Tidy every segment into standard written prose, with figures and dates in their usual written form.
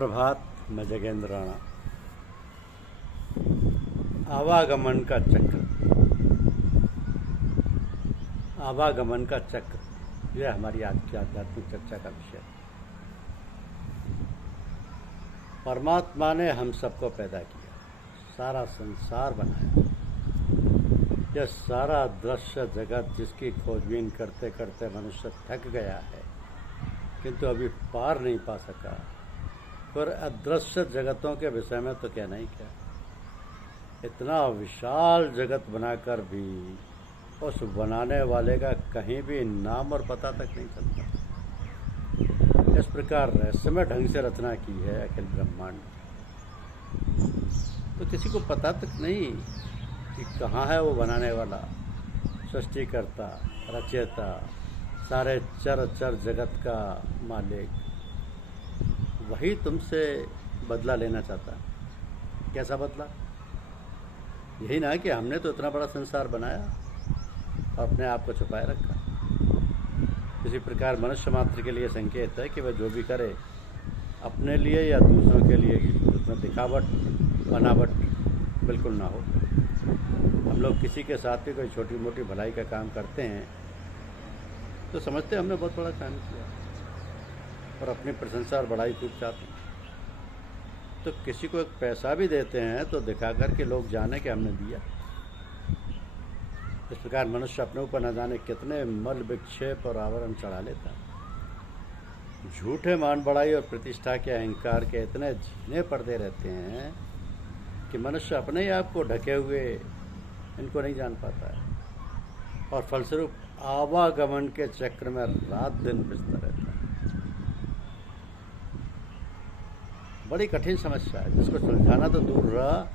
सुप्रभात। मैं जगेंद्र राणा। आवागमन का चक्र, आवागमन का चक्र, यह हमारी आज की आध्यात्मिक चर्चा का विषय है। परमात्मा ने हम सबको पैदा किया, सारा संसार बनाया। यह सारा दृश्य जगत जिसकी खोजबीन करते करते मनुष्य थक गया है, किंतु अभी पार नहीं पा सका। पर अदृश्य जगतों के विषय में तो कहना ही क्या। इतना विशाल जगत बनाकर भी उस बनाने वाले का कहीं भी नाम और पता तक नहीं चलता। इस प्रकार रहस्यमय ढंग से रचना की है अखिल ब्रह्मांड, तो किसी को पता तक नहीं कि कहाँ है वो बनाने वाला, सृष्टिकर्ता, रचयिता, सारे चर जगत का मालिक। वही तुमसे बदला लेना चाहता है। कैसा बदला? यही ना कि हमने तो इतना बड़ा संसार बनाया और अपने आप को छुपाए रखा। किसी प्रकार मनुष्य मात्र के लिए संकेत है कि वह जो भी करे अपने लिए या दूसरों के लिए, उसमें दिखावट बनावट बिल्कुल ना हो। हम लोग किसी के साथ भी कोई छोटी मोटी भलाई का काम करते हैं तो समझते हैं हमने बहुत बड़ा काम किया और अपनी प्रशंसा और बड़ाई खूब चाहते हैं। तो किसी को एक पैसा भी देते हैं तो दिखा कर के लोग जाने कि हमने दिया। इस प्रकार मनुष्य अपने ऊपर न जाने कितने मल विक्षेप और आवरण चढ़ा लेता है। झूठे मान बढ़ाई और प्रतिष्ठा के अहंकार के इतने झीने पर्दे रहते हैं कि मनुष्य अपने ही आप को ढके हुए इनको नहीं जान पाता है और फलस्वरूप आवागमन के चक्र में रात दिन पिसता रहता है। बड़ी कठिन समस्या है जिसको सुलझाना तो दूर रहा,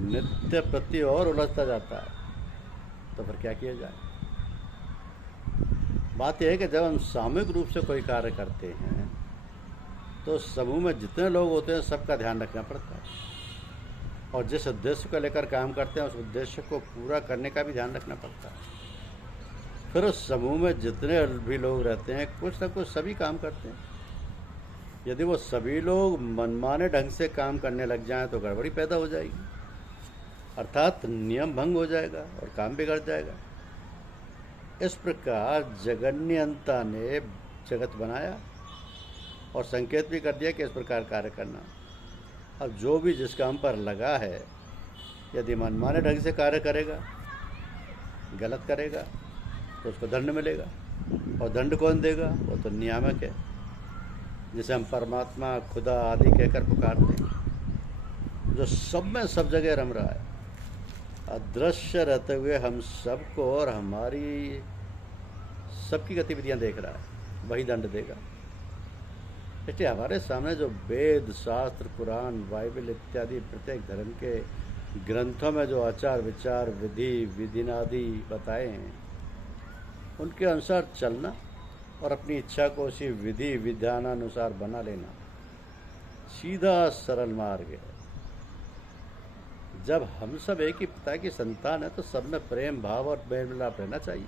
नित्य प्रति और उलझता जाता है। तो फिर क्या किया जाए? बात यह है कि जब हम सामूहिक रूप से कोई कार्य करते हैं तो समूह में जितने लोग होते हैं सबका ध्यान रखना पड़ता है और जिस उद्देश्य को लेकर काम करते हैं उस उद्देश्य को पूरा करने का भी ध्यान रखना पड़ता है। फिर उस समूह में जितने भी लोग रहते हैं कुछ न कुछ सभी काम करते हैं। यदि वो सभी लोग मनमाने ढंग से काम करने लग जाएं तो गड़बड़ी पैदा हो जाएगी, अर्थात नियम भंग हो जाएगा और काम बिगड़ जाएगा। इस प्रकार जगन्यंता ने जगत बनाया और संकेत भी कर दिया कि इस प्रकार कार्य करना। अब जो भी जिस काम पर लगा है, यदि मनमाने ढंग से कार्य करेगा, गलत करेगा तो उसको दंड मिलेगा। और दंड कौन देगा? वो तो नियामक है, जिसे हम परमात्मा, खुदा आदि कहकर पुकारते हैं, जो सब में सब जगह रम रहा है। अदृश्य रहते हुए हम सबको और हमारी सबकी गतिविधियां देख रहा है, वही दंड देगा। इसलिए हमारे सामने जो वेद, शास्त्र, कुरान, बाइबल इत्यादि प्रत्येक धर्म के ग्रंथों में जो आचार विचार, विधि विधिनादि बताए हैं, उनके अनुसार चलना और अपनी इच्छा को उसी विधि विधानानुसार बना लेना सीधा सरल मार्ग है। जब हम सब एक ही पिता की संतान है तो सब में प्रेम भाव और मेल मिलाप रहना चाहिए।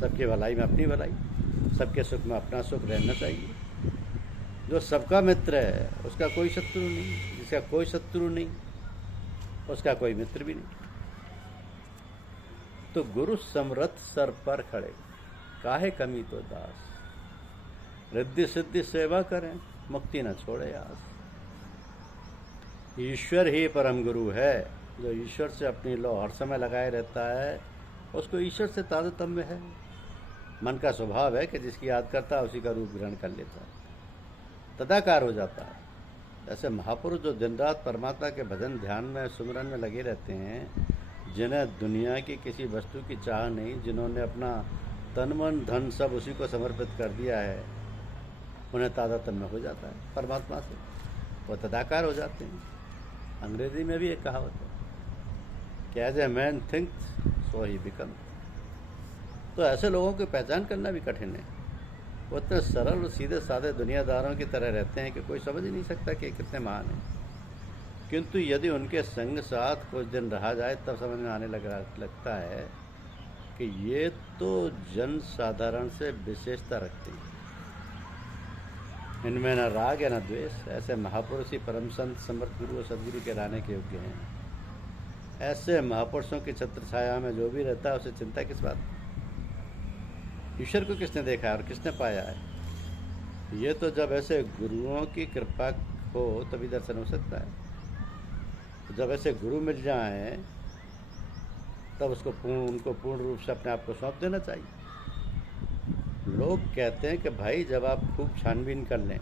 सबके भलाई में अपनी भलाई, सबके सुख में अपना सुख रहना चाहिए। जो सबका मित्र है उसका कोई शत्रु नहीं, जिसका कोई शत्रु नहीं उसका कोई मित्र भी नहीं। तो गुरु समरथ सर पर खड़े, काहे कमी तो दास। रिद्धि सिद्धि सेवा करें, मुक्ति न छोड़े आस। ईश्वर ही परम गुरु है। जो ईश्वर से अपनी लो हर समय लगाए रहता है उसको ईश्वर से तारतम्य है। मन का स्वभाव है कि जिसकी याद करता है उसी का रूप ग्रहण कर लेता है, तदाकार हो जाता है। ऐसे महापुरुष जो दिन रात परमात्मा के भजन ध्यान में सुमिरन में लगे रहते हैं, जिन्हें दुनिया की किसी वस्तु की चाह नहीं, जिन्होंने अपना तन मन धन सब उसी को समर्पित कर दिया है, उन्हें तादात्म्य हो जाता है परमात्मा से, वो तदाकार हो जाते हैं। अंग्रेजी में भी एक कहावत है कि as a man thinks so he become. तो ऐसे लोगों की पहचान करना भी कठिन है। वो इतने सरल और सीधे साधे दुनियादारों की तरह रहते हैं कि कोई समझ ही नहीं सकता कि कितने महान हैं। किंतु यदि उनके संग साथ कुछ दिन रहा जाए तब समझ में आने लगता है कि ये तो जन साधारण से विशेषता रखते हैं। इनमें न राग या न द्वेष। ऐसे महापुरुष ही परम संत, समर्थ गुरु और सदगुरु के रहने के योग्य हैं। ऐसे महापुरुषों की छत्र छाया में जो भी रहता है उसे चिंता किस बात की? ईश्वर को किसने देखा है और किसने पाया है? ये तो जब ऐसे गुरुओं की कृपा हो तभी दर्शन हो सकता है। तो जब ऐसे गुरु मिल जाएं तब उनको पूर्ण रूप से अपने आप को सौंप देना चाहिए। लोग कहते हैं कि भाई जब आप खूब छानबीन कर लें,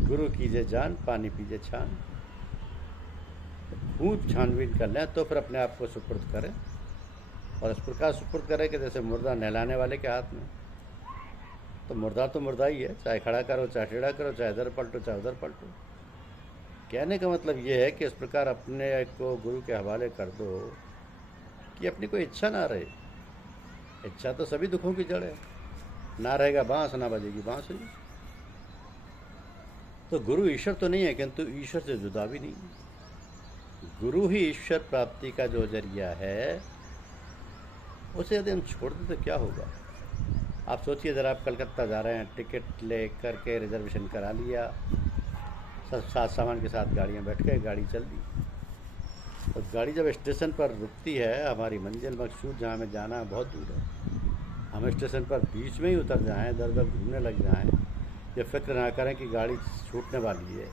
गुरु कीजिए जान, पानी पीजिए छान, खूब छानबीन कर लें तो फिर अपने आप को सुपुर्द करें। और इस प्रकार सुपुर्द करें कि जैसे मुर्दा नहलाने वाले के हाथ में। तो मुर्दा ही है, चाहे खड़ा करो, चाहे टेढ़ा करो, चाहे इधर पलटो, चाहे उधर पलटो। कहने का मतलब ये है कि इस प्रकार अपने को गुरु के हवाले कर दो कि अपनी कोई इच्छा ना रहे। इच्छा तो सभी दुखों की जड़ है। ना रहेगा बांस, ना बजेगी बांसुरी। तो गुरु ईश्वर तो नहीं है, किंतु ईश्वर से जुदा भी नहीं है। गुरु ही ईश्वर प्राप्ति का जो जरिया है, उसे यदि हम छोड़ दें तो क्या होगा? आप सोचिए ज़रा, आप कलकत्ता जा रहे हैं, टिकट ले करके रिजर्वेशन करा लिया, सब साथ सामान के साथ गाड़ियाँ बैठ गए, गाड़ी चल दी। तो गाड़ी जब स्टेशन पर रुकती है, हमारी मंजिल मकसूद जहाँ हमें जाना बहुत दूर है, हम स्टेशन पर बीच में ही उतर जाएँ, इधर उधर घूमने लग जाएँ, ये फिक्र ना करें कि गाड़ी छूटने वाली है,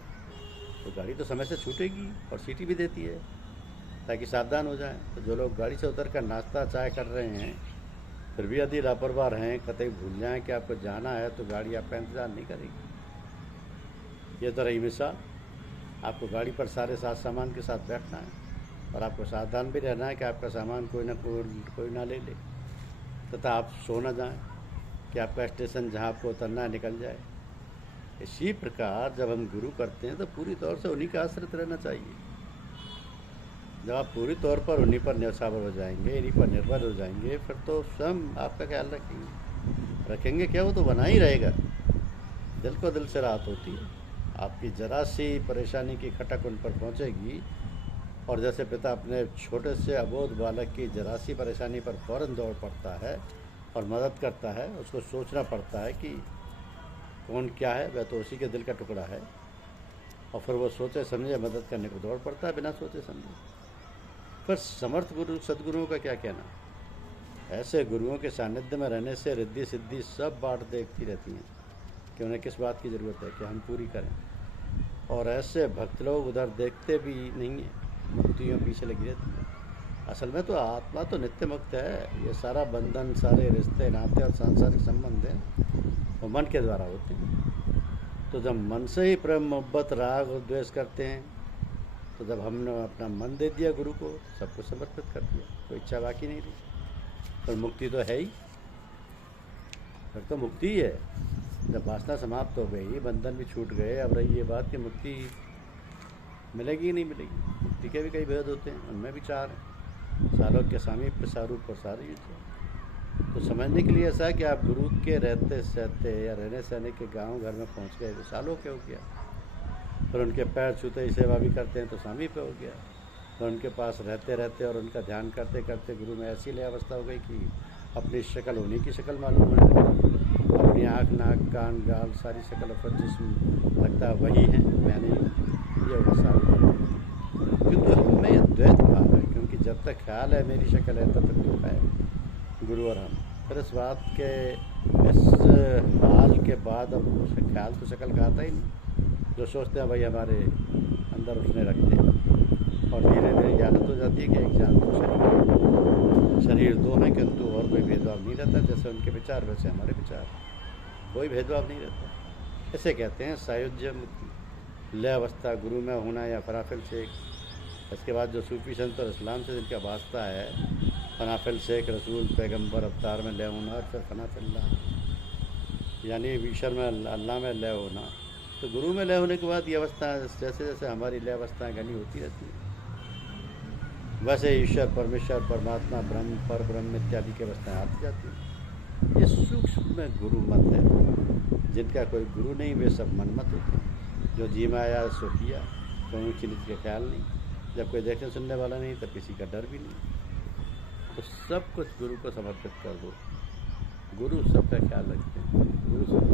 तो गाड़ी तो समय से छूटेगी और सीटी भी देती है ताकि सावधान हो जाएं। तो जो लोग गाड़ी से उतर कर नाश्ता चाय कर रहे हैं, फिर भी यदि लापरवाह रहें, कतई भूल जाएं कि आपको जाना है, तो गाड़ी आपका इंतज़ार नहीं करेगी। ये तो रही मिसाल। आपको गाड़ी पर सारे साथ सामान के साथ बैठना है और आपको सावधान भी रहना है कि आपका सामान कोई ना ले ले, तथा आप सो न जाएं कि आपका स्टेशन जहां आपको उतरना है निकल जाए। इसी प्रकार जब हम गुरु करते हैं तो पूरी तौर से उन्हीं का आश्रित रहना चाहिए। जब आप पूरी तौर पर उन्हीं पर न्यौछावर हो जाएंगे, इन्हीं पर निर्भर हो जाएंगे, फिर तो स्वयं आपका ख्याल रखेंगे क्या? वो तो बना ही रहेगा। दिल को दिल से राहत होती है। आपकी जरा सी परेशानी की खटक उन पर पहुंचेगी, और जैसे पिता अपने छोटे से अबोध बालक की जरा सी परेशानी पर फ़ौरन दौड़ पड़ता है और मदद करता है, उसको सोचना पड़ता है कि कौन क्या है, वह तो उसी के दिल का टुकड़ा है, और फिर वो सोचे समझे मदद करने को दौड़ पड़ता है बिना सोचे समझे। फिर समर्थ गुरु सदगुरुओं का क्या कहना? ऐसे गुरुओं के सानिध्य में रहने से रिद्धि सिद्धि सब बात देखती रहती हैं कि उन्हें किस बात की ज़रूरत है कि हम पूरी करें। और ऐसे भक्त लोग उधर देखते भी नहीं हैं, मुक्तियों पीछे लगी रहती है। असल में तो आत्मा तो नित्य मुक्त है। ये सारा बंधन, सारे रिश्ते नाते और सांसारिक संबंध हैं वो मन के द्वारा होते हैं। तो जब मन से ही प्रेम मोहब्बत राग और द्वेष करते हैं, तो जब हमने अपना मन दे दिया गुरु को, सब कुछ समर्पित कर दिया, कोई इच्छा बाकी नहीं रही, और मुक्ति तो है ही। फिर तो मुक्ति ही है। जब वासना समाप्त हो गई, बंधन भी छूट गए, अब रही ये बात कि मुक्ति मिलेगी नहीं मिलेगी। मुक्ति के भी कई भेद होते हैं, उनमें भी चार हैं: सालोक्य, सामीप्य, सारूप और सारूप्य। तो समझने के लिए ऐसा है कि आप गुरु के रहते सहते या रहने सहने के गांव घर में पहुंच गए तो सालोक्य हो गया। फिर उनके पैर छूते ही सेवा भी करते हैं तो सामीप्य हो गया। फिर उनके पास रहते रहते और उनका ध्यान करते करते गुरु में ऐसी लय अवस्था हो गई कि अपनी शक्ल उन्हीं की शक्ल मालूम होने लगी। अपनी आँख, नाक, कान, गाल, सारी शक्ल और जिस्म लगता है वही है, मैं नहीं। ये होगा सारूप्य। क्योंकि हमें यह द्वैत भाव है, क्योंकि जब तक ख्याल है मेरी शक्ल है तब तक तो है गुरु और हम। फिर इस बात के इस हाल के बाद अब ख्याल तो शक्ल का आता ही नहीं। जो सोचते हैं भाई हमारे अंदर उसने रखते हैं, और धीरे धीरे ज्ञानत हो जाती है कि एक जान दो शरीर दो हैं, किंतु और कोई भेदभाव नहीं रहता। जैसे उनके विचार वैसे हमारे विचार, कोई भेदभाव नहीं रहता। इसे कहते हैं सायुज्य मुक्ति, लय अवस्था, गुरु में होना या फनाफिल शेख। इसके बाद जो सूफी संत और इस्लाम से जिनका वास्ता है, फनाफिल शेख, रसूल, पैगंबर, अवतार में लय होना, और फिर फनाफिल्लाह यानी ईश्वर में, अल्लाह में लय होना। तो गुरु में लय होने के बाद ये अवस्था जैसे जैसे हमारी लय अवस्थाएँ घनी होती रहती हैं, वैसे ईश्वर, परमेश्वर, परमात्मा, ब्रह्म, पर ब्रह्म इत्यादि की अवस्थाएँ आती जाती हैं। ये सूक्ष्म में गुरु मत है। जिनका कोई गुरु नहीं वे सब मनमत होते हैं। जो जी में आया सो किया, कोई ऊँची नीच का ख्याल नहीं। जब कोई देखने सुनने वाला नहीं तब किसी का डर भी नहीं। तो सब कुछ गुरु को समर्पित कर दो। गुरु सबका ख्याल रखते हैं। गुरु सब